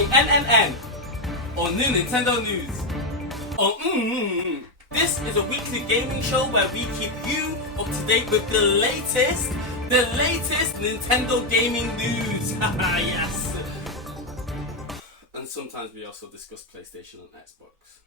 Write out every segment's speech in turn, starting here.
watching NNN, or New Nintendo News, or This is a weekly gaming show where we keep you up to date with the latest Nintendo gaming news. Yes. And sometimes we also discuss PlayStation and Xbox.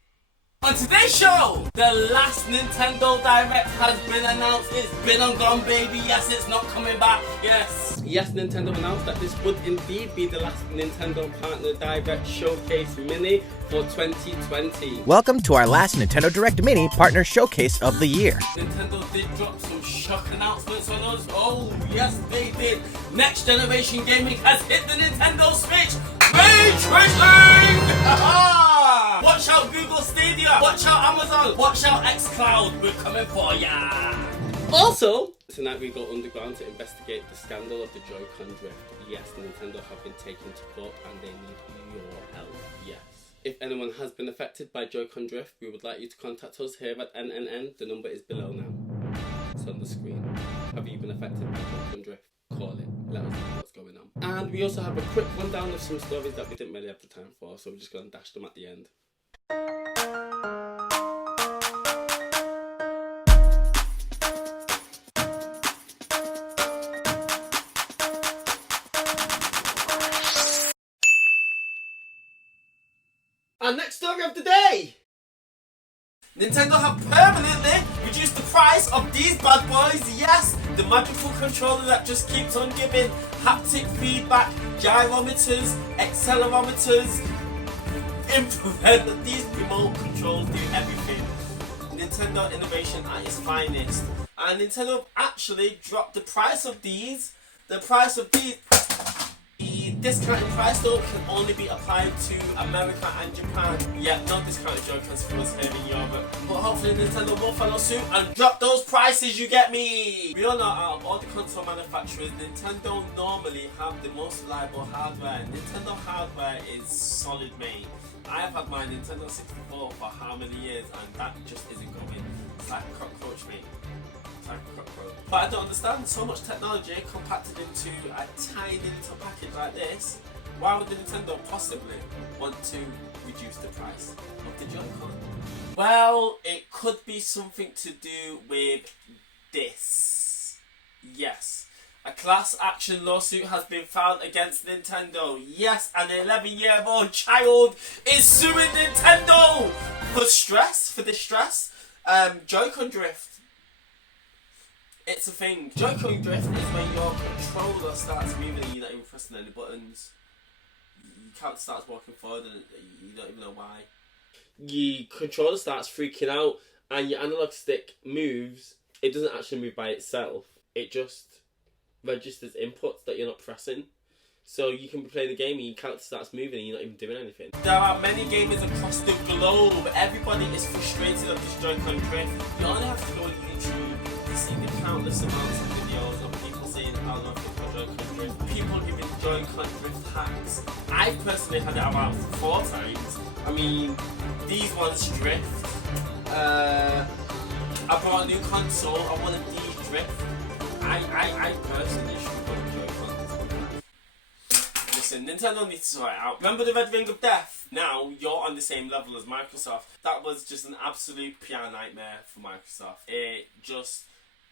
On today's show, the last Nintendo Direct has been announced. It's been and gone, baby. Yes, it's not coming back. Yes, Nintendo announced that this would indeed be the last Nintendo Partner Direct Showcase Mini for 2020. Welcome to our last Nintendo Direct Mini Partner Showcase of the year. Nintendo did drop some shock announcements on us. Oh, yes, they did. Next generation gaming has hit the Nintendo Switch. Ray tracing! Watch out Google Stadia, watch out Amazon, watch out xCloud, we're coming for ya! Also, tonight we go underground to investigate the scandal of the Joy-Con drift. Yes, Nintendo have been taken to court and they need your help, yes. If anyone has been affected by Joy-Con drift, we would like you to contact us here at NNN. The number is below now. It's on the screen. Have you been affected by Joy-Con drift? Call it, let us know what's going on. And we also have a quick rundown of some stories that we didn't really have the time for, so we're just going to dash them at the end. Our next story of the day! Nintendo have permanently reduced the price of these bad boys. Yes, the magical controller that just keeps on giving haptic feedback, gyrometers, accelerometers, infrared. These remote controls do everything. Nintendo innovation at its finest. And Nintendo actually dropped the price of these. The price of these. The discounted price though can only be applied to America and Japan. Yeah, no discounted Joy-Cons for us here in Europe. But hopefully Nintendo will follow suit and drop those prices, you get me? We all know out of all the console manufacturers, Nintendo normally have the most reliable hardware. Nintendo hardware is solid, mate. I have had my Nintendo 64 for how many years and that just isn't going. It's like a cockroach, mate. But I don't understand, so much technology compacted into a tiny little package like this. Why would the Nintendo possibly want to reduce the price of the Joy-Con? Well, it could be something to do with this. Yes, a class action lawsuit has been filed against Nintendo. Yes, an 11-year-old child is suing Nintendo for distress. Joy-Con drift. It's a thing. Joy-Con drift is when your controller starts moving and you're not even pressing any buttons. Your character starts walking forward and you don't even know why. Your controller starts freaking out and your analog stick moves. It doesn't actually move by itself. It just registers inputs that you're not pressing. So you can be playing the game and your character starts moving and you're not even doing anything. There are many gamers across the globe. Everybody is frustrated of this Joy-Con drift. You only have to go on YouTube to see the countless amounts of videos of people saying how long for Joy-Con drift. People giving Joy-Con drift hacks. I personally had it about 4 times. I mean, these ones drift. I bought a new console. I wanted these drift. I personally should go with Joy-Con. Listen, Nintendo needs to sort it out. Remember the Red Ring of Death? Now you're on the same level as Microsoft. That was just an absolute PR nightmare for Microsoft. It just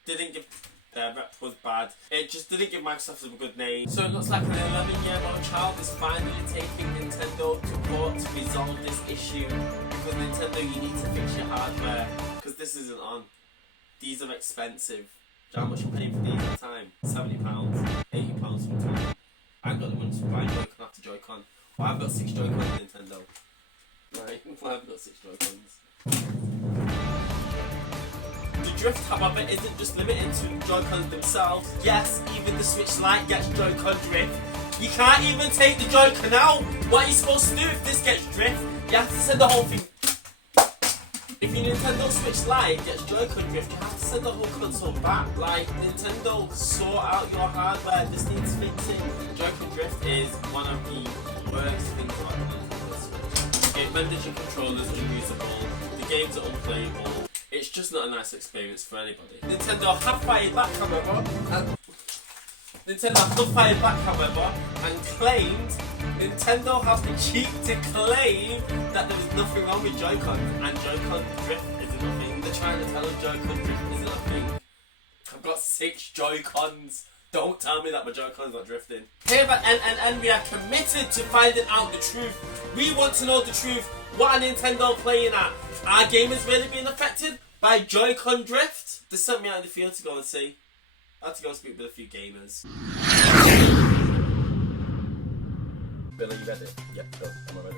didn't give... Their rep was bad. It just didn't give Microsoft a good name. So it looks like an 11-year-old child is finally taking Nintendo to court to resolve this issue. Because Nintendo, you need to fix your hardware. Because this isn't on. These are expensive. How much are you paying for these at the time? £70, £80 sometimes. I ain't got the money to buy Joy-Con after Joy-Con. Well, I've got 6 Joy-Cons Nintendo. Right, well, I've got 6 Joy-Cons. The drift, however, isn't just limited to Joy-Cons themselves. Yes, even the Switch Lite gets Joy-Con drift. You can't even take the Joy-Con out. What are you supposed to do if this gets drift? You have to send the whole thing. If your Nintendo Switch Lite gets Joy-Con drift, you have to send the whole console back. Like, Nintendo, sort out your hardware. This needs fixing. Joy-Con drift is one of the worst things about the Nintendo Switch. It renders your controllers unusable. The games are unplayable. It's just not a nice experience for anybody. Nintendo have fired back, however, and claimed Nintendo have the cheek to claim that there was nothing wrong with Joy-Con, and Joy-Con drift isn't a thing. They're trying to tell us Joy-Con drift isn't a thing. I've got 6 Joy-Cons. Don't tell me that my Joy-Con's not drifting. Here at NNN, we are committed to finding out the truth. We want to know the truth. What are Nintendo playing at? Are gamers really being affected by Joy-Con drift? They sent me out in the field to go and see. I had to go and speak with a few gamers. Bill, are you ready? Yep, Bill, am I ready?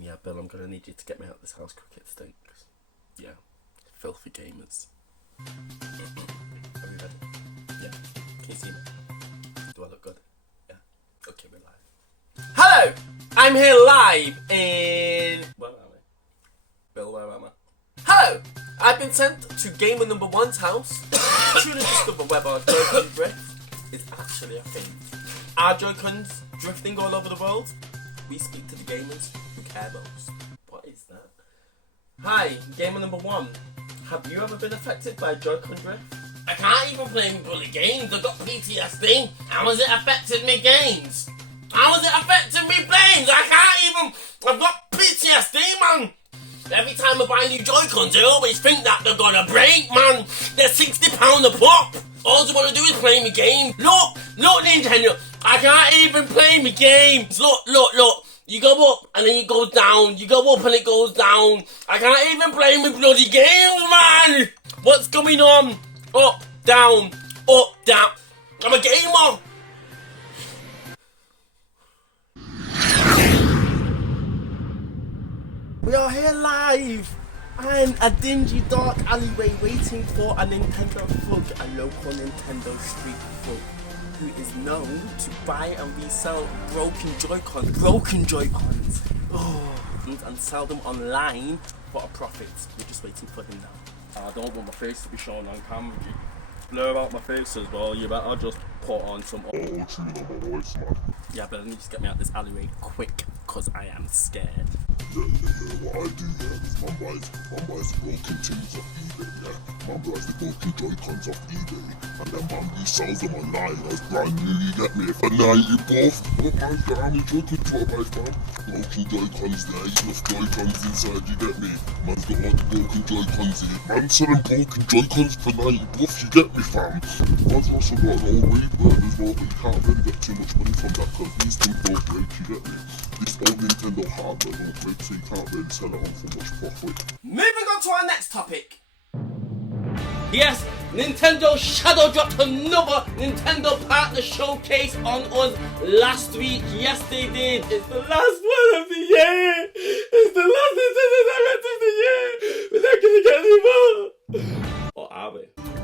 Yeah, Bill, I'm going to need you to get me out of this house quick, it stinks. Yeah, filthy gamers. Are we ready? Yeah. Can you see me? Do I look good? Yeah. Okay, we're live. Hello! I'm here live in... Where am I? Bill, where am I? Hello! I've been sent to Gamer Number 1's house to truly discover whether Joy-Con drift is actually a thing. Are Joy-Cons drifting all over the world? We speak to the gamers who care most. What is that? Hi, Gamer Number 1. Have you ever been affected by Joy-Con drift? I can't even play my bloody games. I've got PTSD. How has it affected me games? How has it affected me games? I can't even... I've got PTSD, man. Every time I buy new Joy-Cons, I always think that they're gonna break, man. They're £60 a pop. All I want to do is play my game. Look, Nintendo. I can't even play my games. Look. You go up and then you go down. You go up and it goes down. I can't even play my bloody games, man. What's going on? Up, down. I'm a gamer. We are here live in a dingy dark alleyway waiting for a Nintendo thug, a local Nintendo street thug who is known to buy and resell broken Joy-Cons, and sell them online for a profit. We're just waiting for him now. I don't want my face to be shown on camera. Blur out my face as well. You better just put on some... Yeah, but I need to get me out this alleyway quick, because I am scared. What I do is man buys broken things off eBay, yeah. Man buys the broken Joy-Cons off eBay, and then man resells them online as brand new, you get me, for 90 buff. What man's got how many Joy-Cons to buy, fam? Broken Joy-Cons there, enough Joy-Cons inside, you get me. Man's got all the broken Joy-Cons here. Man's selling broken Joy-Cons for 90 buff, you get me, fam? Man's also got an old Wavebird as well, but you can't really get too much money from that, because these things don't break, you get me. This old Nintendo hardware don't break, so you can't really sell it on for much profit. Moving on to our next topic. Yes, Nintendo shadow dropped another Nintendo partner showcase on us last week. Yes, they did. It's the last one of the year. It's the last Nintendo Direct of the year. We're not gonna get any more. Or are we?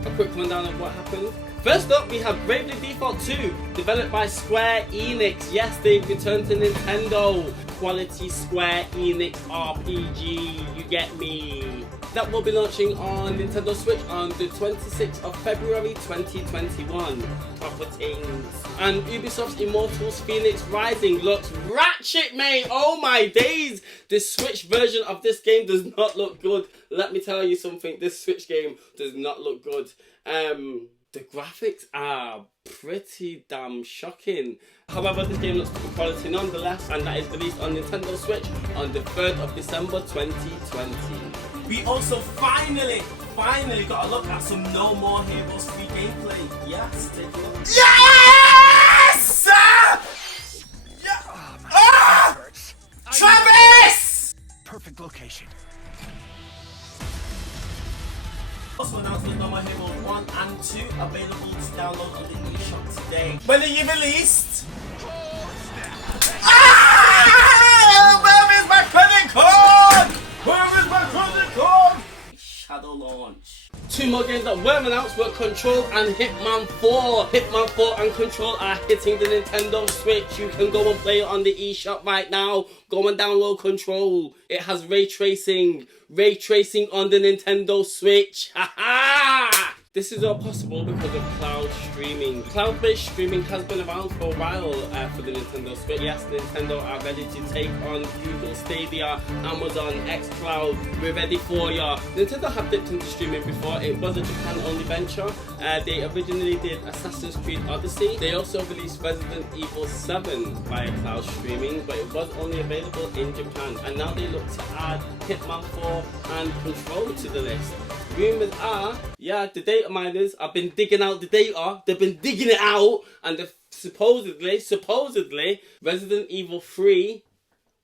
A quick rundown of what happened. First up, we have Bravely Default 2, developed by Square Enix. Yes, they've returned to Nintendo. Quality Square Enix RPG, you get me. That will be launching on Nintendo Switch on the 26th of February 2021. Proper things. And Ubisoft's Immortals Phoenix Rising looks ratchet, mate. Oh my days. The Switch version of this game does not look good. Let me tell you something. This Switch game does not look good. The graphics are pretty damn shocking. However, this game looks good quality nonetheless, and that is released on Nintendo Switch on the 3rd of December 2020. We also finally got a look at some No More Heroes 3 gameplay. Yes, take a look. Yes! Yeah! Ah! Travis! Perfect location. Also announced that No More Heroes 1 and 2 available to download on the eShop today. When are you released? Where is my credit card? Where is my credit card? Shadow launch. 2 more games that were announced were Control and Hitman 4. Hitman 4 and Control are hitting the Nintendo Switch. You can go and play it on the eShop right now. Go and download Control. It has ray tracing on the Nintendo Switch. Ha ha! This is all possible because of cloud streaming. Cloud-based streaming has been around for a while for the Nintendo Switch. Yes, Nintendo are ready to take on Google Stadia, Amazon, xCloud. We're ready for ya. Nintendo have dipped into streaming before. It was a Japan-only venture. They originally did Assassin's Creed Odyssey. They also released Resident Evil 7 via cloud streaming, but it was only available in Japan. And now they look to add HITMAN 4 and Control to the list. Rumours are, yeah, the data miners have been digging out the data. They've been digging it out, and supposedly, Resident Evil 3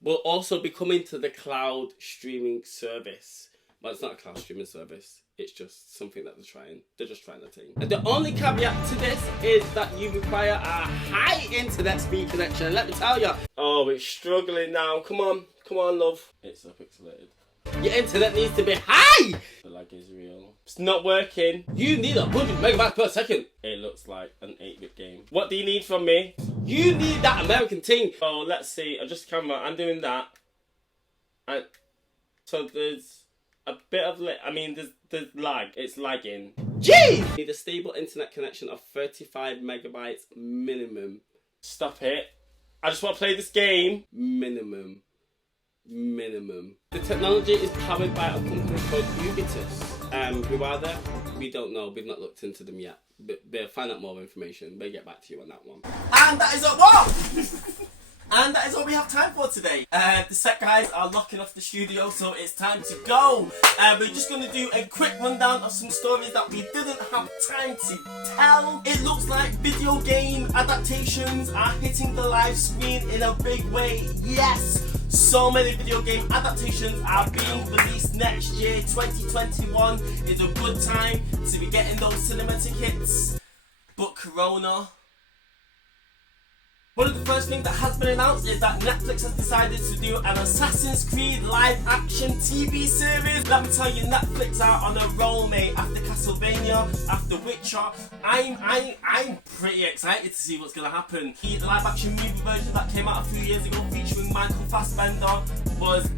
will also be coming to the cloud streaming service. But it's not a cloud streaming service. It's just something that they're just trying to take. And the only caveat to this is that you require a high internet speed connection. Let me tell you. Oh, it's struggling now. Come on, love. It's so pixelated. Your internet needs to be high! The lag is real. It's not working. You need 100 megabytes per second. It looks like an 8-bit game. What do you need from me? You need that American thing. Oh, let's see. Adjust the camera. I'm doing that. And so there's a bit of there's lag. It's lagging. Jeez! You need a stable internet connection of 35 megabytes minimum. Stop it. I just want to play this game. Minimum. The technology is powered by a company called Ubitus. Who are they? We don't know. We've not looked into them yet. But we'll find out more information. We'll get back to you on that one. And that is And that is all we have time for today. The set guys are locking off the studio, so it's time to go. We're just going to do a quick rundown of some stories that we didn't have time to tell. It looks like video game adaptations are hitting the live screen in a big way. Yes! So many video game adaptations are being released next year. 2021 is a good time to be getting those cinema tickets. But Corona... One of the first things that has been announced is that Netflix has decided to do an Assassin's Creed live-action TV series. Let me tell you, Netflix are on a roll, mate. After Castlevania, after Witcher, I'm pretty excited to see what's gonna happen. The live-action movie version that came out a few years ago featuring Michael Fassbender was.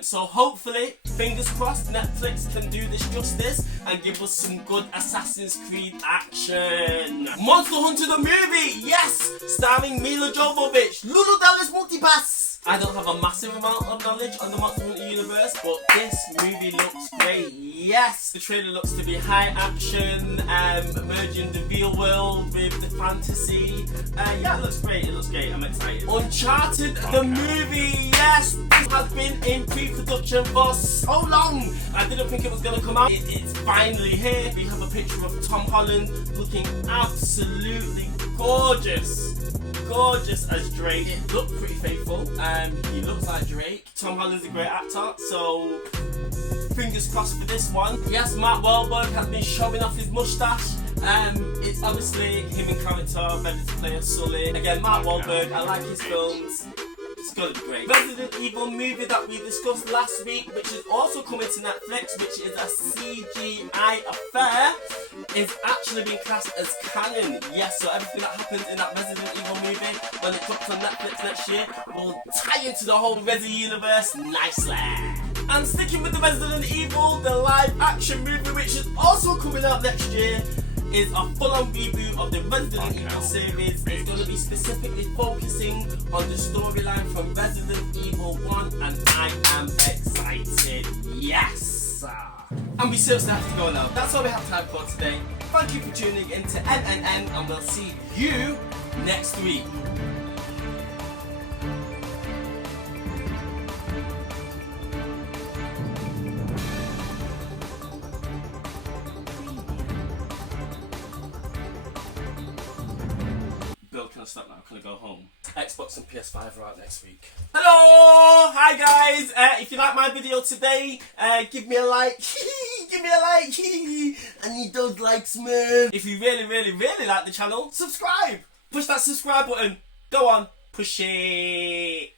So hopefully, fingers crossed, Netflix can do this justice and give us some good Assassin's Creed action. Monster Hunter the movie, yes! Starring Mila Jovovich, Lulu Dallas Multipass. I don't have a massive amount of knowledge on the Monster Hunter universe, but this movie looks great. Yes! The trailer looks to be high action, merging the real world with the fantasy. Yeah, it looks great, I'm excited. Uncharted the movie, yes! This has been in pre-production for so long. I didn't think it was going to come out. It's finally here. We have a picture of Tom Holland looking absolutely gorgeous. Gorgeous as Drake. It looked pretty faithful. He looks like Drake. Tom Holland's a great actor, so fingers crossed for this one. Yes, Mark Wahlberg has been showing off his mustache. It's obviously him in character, ready to play a Sully. Again, Mark Wahlberg, I like his films. It's gonna be great. Resident Evil movie that we discussed last week, which is also coming to Netflix, which is a CGI affair, is actually being classed as canon. Yes, so everything that happens in that Resident Evil movie, when it drops on Netflix next year, will tie into the whole Resi universe nicely. And sticking with the Resident Evil, the live action movie, which is also coming out next year, is a full-on reboot of the Resident Evil series. It's going to be specifically focusing on the storyline from Resident Evil 1, and I am excited. Yes! And we seriously have to go now. That's all we have time for today. Thank you for tuning in to NNN, and we'll see you next week. Can I stop now? Can I go home? Xbox and PS5 are out next week. Hello! Hi guys! If you like my video today, give me a like. Give me a like. I need those likes, man. If you really like the channel, subscribe. Push that subscribe button. Go on. Push it.